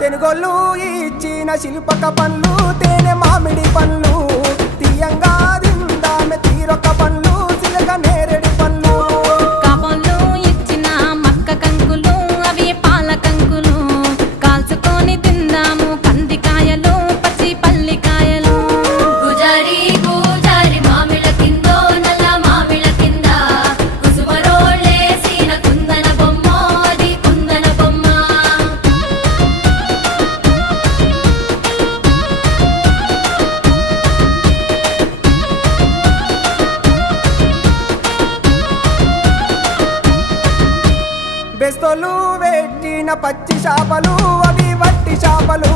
తెనుగోళ్ళు ఇచ్చిన శిల్పక పండ్లు తేనె మామిడి పండ్లు తీయంగా దిందామె తీరొక్క పండ్లు చిలక నేరేడు పండ్లు కాపంలో ఇచ్చిన మక్క కంకులు అవి పాల కంకులు కాల్చుకొని తిందాము కందికాయలు పచ్చి పల్లికాయలు గుజారి గుజారి మామిళ్ళ కిందో నల్ల మామిళ్ళ కింద కుసుమరోళ్ళేసిన కుందన బొమ్మ అది కుందన బొమ్మ బెస్తోలు పెట్టిన పచ్చి చేపలు అవి వట్టి చేపలు